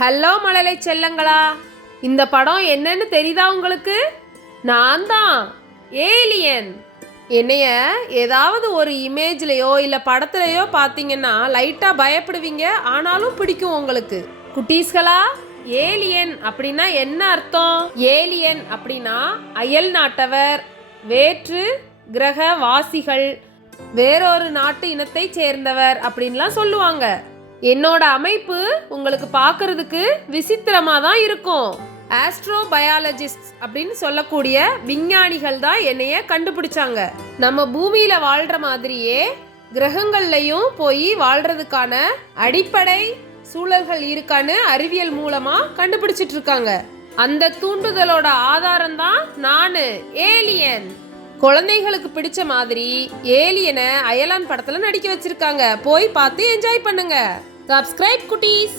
Hello மழலை செல்லங்களா, இந்த படம் என்னன்னு தெரியுதா உங்களுக்கு? நான் தான் ஏலியன். என்னைய ஏதாவது ஒரு இமேஜ்லையோ இல்லை படத்துலையோ பார்த்தீங்கன்னா லைட்டாக பயப்படுவீங்க, ஆனாலும் பிடிக்கும் உங்களுக்கு. குட்டீஸ்களா, ஏலியன் அப்படின்னா என்ன அர்த்தம்? ஏலியன் அப்படின்னா அயல் நாட்டவர், வேற்று கிரக வாசிகள், வேறொரு நாட்டு இனத்தை சேர்ந்தவர் அப்படின்லாம் சொல்லுவாங்க. என்னோட அமைப்பு உங்களுக்கு பார்க்கறதுக்கு விசித்திரமாக தான் இருக்கும். ஆஸ்ட்ரோபயாலஜிஸ்ட் அப்படின்னு சொல்லக்கூடிய விஞ்ஞானிகள் தான் என்னைய கண்டுபிடிச்சாங்க. நம்ம பூமியில வாழ்ற மாதிரியே கிரகங்கள்லையும் போய் வாழ்றதுக்கான அடிப்படை சூழல்கள் இருக்கான்னு அறிவியல் மூலமா கண்டுபிடிச்சிட்டு இருக்காங்க. அந்த தூண்டுதலோட ஆதாரம் தான் நானு ஏலியன். குழந்தைகளுக்கு பிடிச்ச மாதிரி ஏலியனை அயலான் படத்துல நடிக்க வச்சிருக்காங்க. போய் பார்த்து என்ஜாய் பண்ணுங்க. சப்ஸ்கிரைப் குட்டீஸ்.